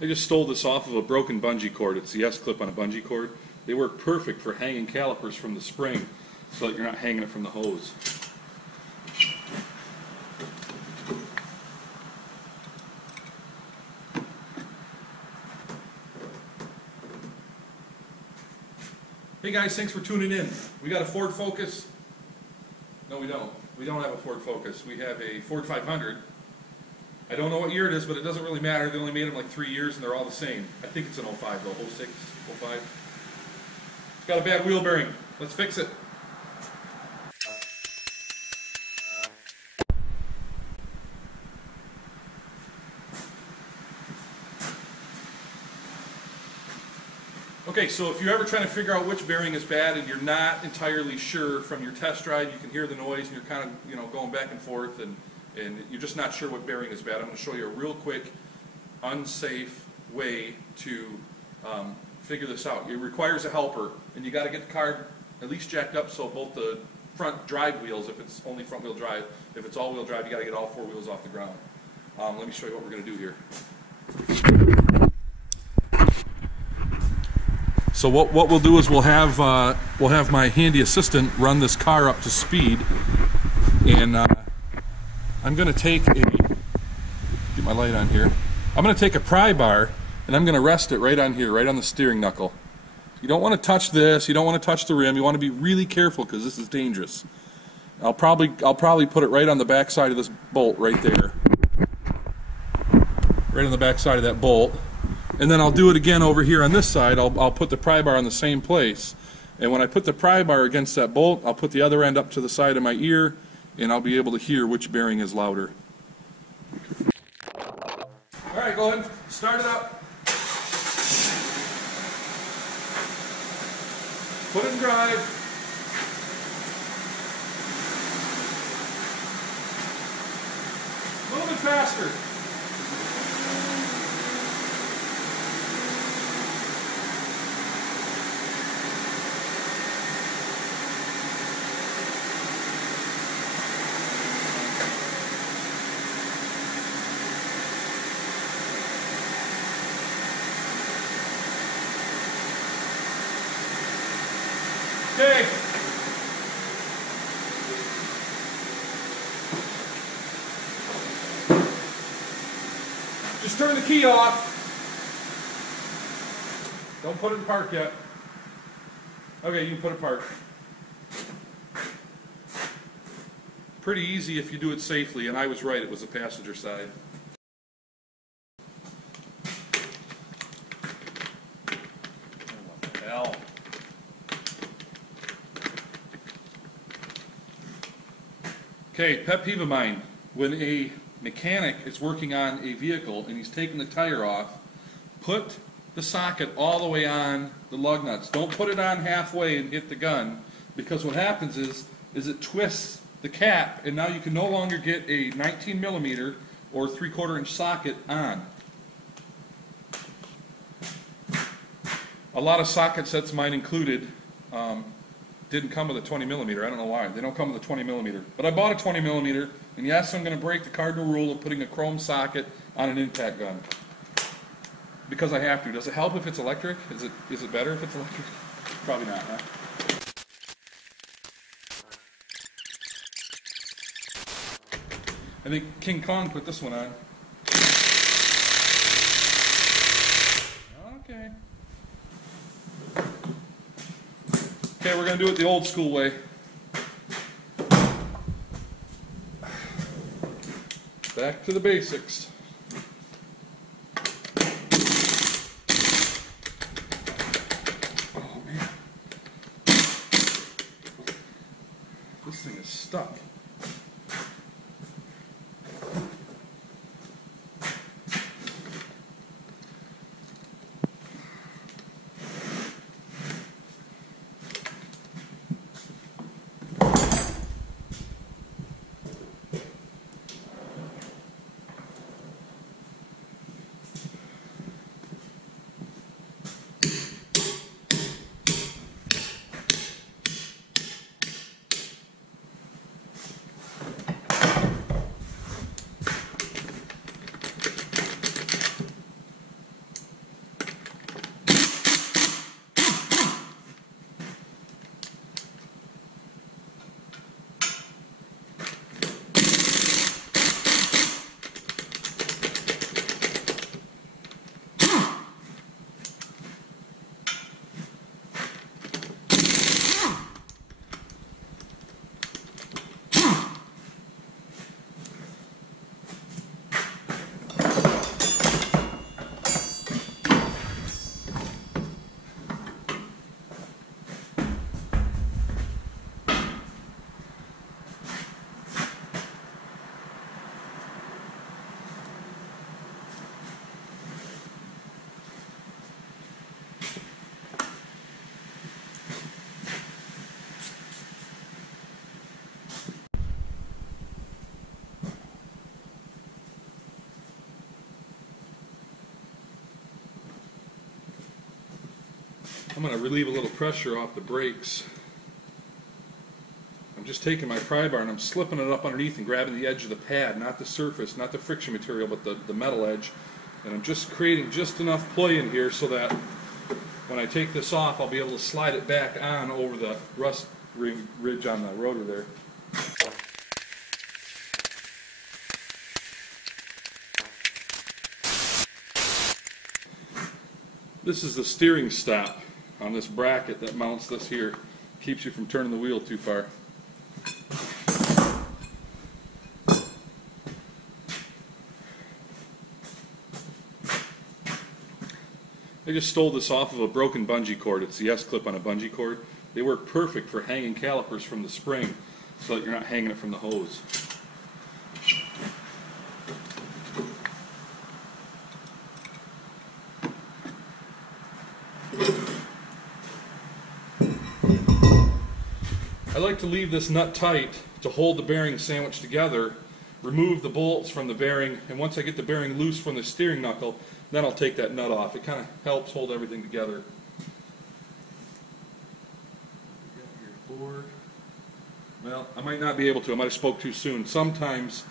I just stole this off of a broken bungee cord. It's the S-clip on a bungee cord. They work perfect for hanging calipers from the spring so that you're not hanging it from the hose. Hey guys, thanks for tuning in. We got a Ford Focus. No, we don't. We don't have a Ford Focus. We have a Ford 500. I don't know what year it is, but it doesn't really matter. They only made them like 3 years and they're all the same. I think it's an 05 though, 06, 05. It's got a bad wheel bearing. Let's fix it. Okay, so if you're ever trying to figure out which bearing is bad and you're not entirely sure from your test drive, you can hear the noise and you're kind of, going back and forth and you're just not sure what bearing is bad. I'm going to show you a real quick, unsafe way to figure this out. It requires a helper, and you got to get the car at least jacked up so both the front drive wheels, if it's only front wheel drive, if it's all wheel drive, you got to get all four wheels off the ground. Let me show you what we're going to do here. So what we'll do is we'll have my handy assistant run this car up to speed, and I'm going to take get my light on here. I'm going to take a pry bar and I'm going to rest it right on here, right on the steering knuckle. You don't want to touch this. You don't want to touch the rim. You want to be really careful because this is dangerous. I'll probably put it right on the back side of this bolt right there, right on the back side of that bolt. And then I'll do it again over here on this side. I'll put the pry bar in the same place. And when I put the pry bar against that bolt, I'll put the other end up to the side of my ear, and I'll be able to hear which bearing is louder. All right, go ahead, start it up. Put it in drive. A little bit faster. Okay. Just turn the key off. Don't put it in park yet. Okay, you can put it in park. Pretty easy if you do it safely, and I was right, it was the passenger side. What the hell? Okay, pet peeve of mine, when a mechanic is working on a vehicle and he's taking the tire off, put the socket all the way on the lug nuts. Don't put it on halfway and hit the gun, because what happens is it twists the cap, and now you can no longer get a 19mm or 3/4 inch socket on. A lot of socket sets, mine included, didn't come with a 20mm. I don't know why. They don't come with a 20mm. But I bought a 20mm, and yes, I'm going to break the cardinal rule of putting a chrome socket on an impact gun. Because I have to. Does it help if it's electric? Is it better if it's electric? Probably not, huh? I think King Kong put this one on. Okay. Okay, we're going to do it the old school way. Back to the basics. Oh man. This thing is stuck. I'm going to relieve a little pressure off the brakes. I'm just taking my pry bar and I'm slipping it up underneath and grabbing the edge of the pad, not the surface, not the friction material, but the metal edge. And I'm just creating just enough play in here so that when I take this off, I'll be able to slide it back on over the rust ridge on the rotor there. This is the steering stop on this bracket that mounts this here. Keeps you from turning the wheel too far. I just stole this off of a broken bungee cord. It's the S-clip on a bungee cord. They work perfect for hanging calipers from the spring so that you're not hanging it from the hose. I like to leave this nut tight to hold the bearing sandwiched together, remove the bolts from the bearing, and once I get the bearing loose from the steering knuckle, then I'll take that nut off. It kind of helps hold everything together. Well, I might not be able to. I might have spoke too soon. Sometimes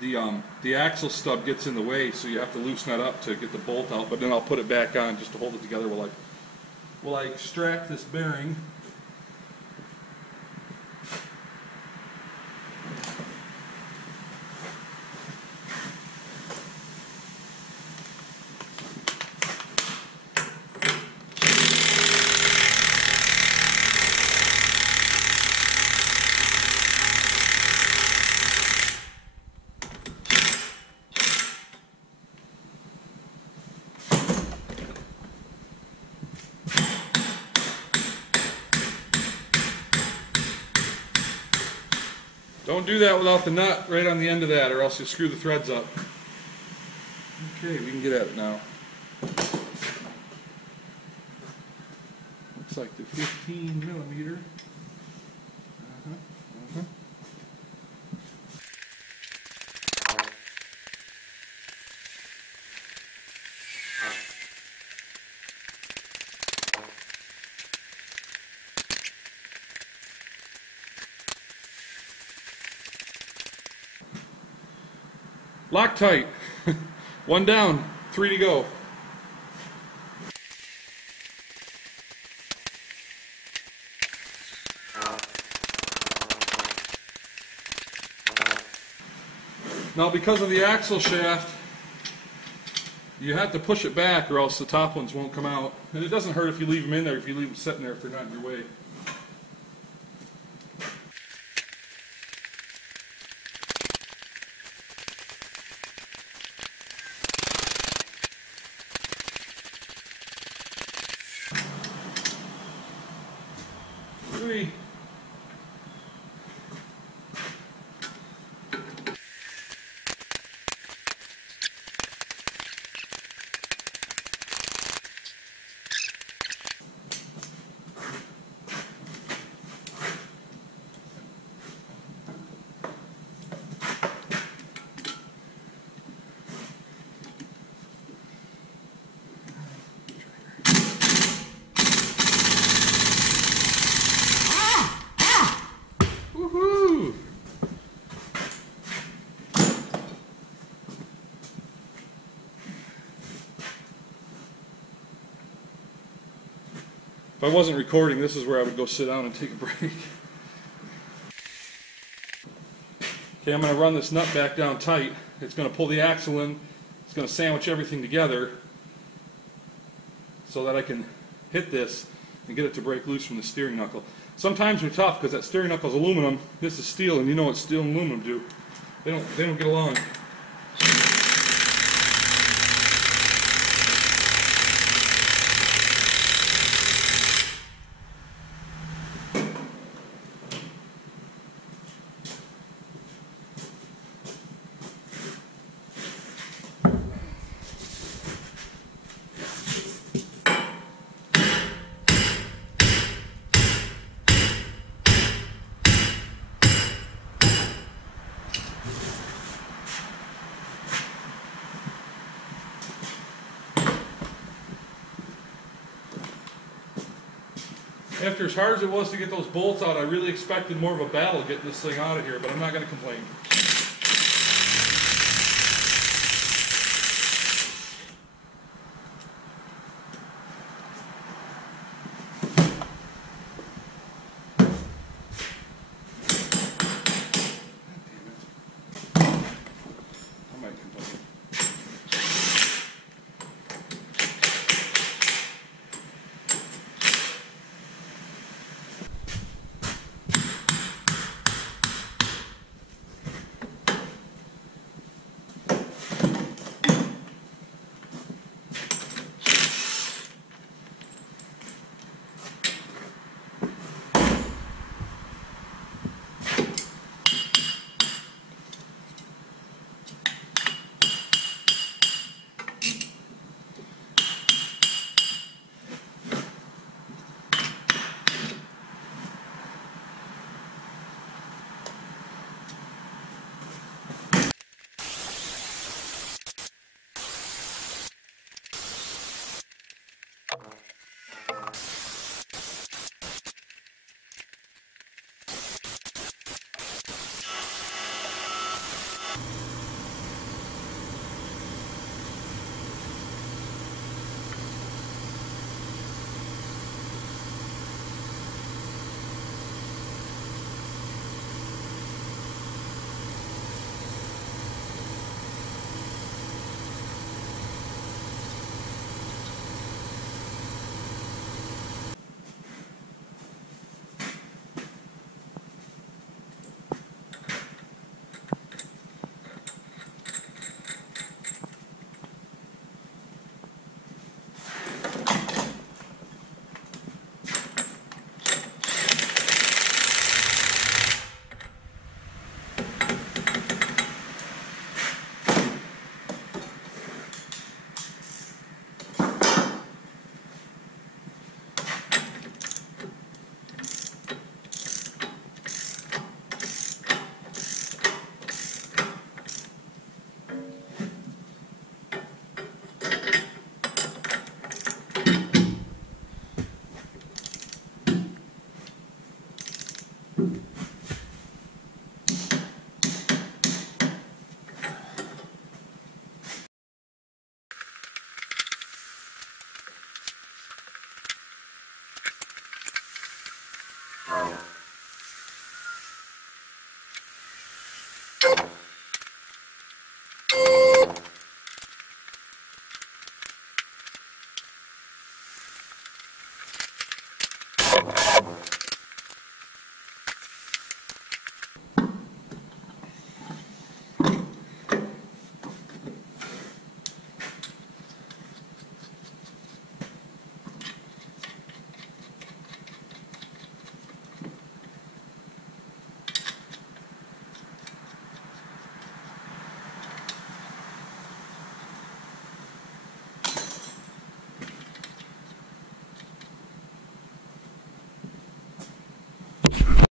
the axle stub gets in the way, so you have to loosen that up to get the bolt out, but then I'll put it back on just to hold it together while I extract this bearing. Don't do that without the nut right on the end of that, or else you'll screw the threads up. Okay, we can get at it now. Looks like the 15 millimeter. Loctite. One down, 3 to go. Now, because of the axle shaft, you have to push it back or else the top ones won't come out. And it doesn't hurt if you leave them in there, if you leave them sitting there if they're not in your way. If I wasn't recording, this is where I would go sit down and take a break. Okay, I'm going to run this nut back down tight. It's going to pull the axle in. It's going to sandwich everything together so that I can hit this and get it to break loose from the steering knuckle. Sometimes they're tough because that steering knuckle is aluminum. This is steel, and you know what steel and aluminum do. They don't get along. After as hard as it was to get those bolts out, I really expected more of a battle getting this thing out of here, but I'm not going to complain. I might complain.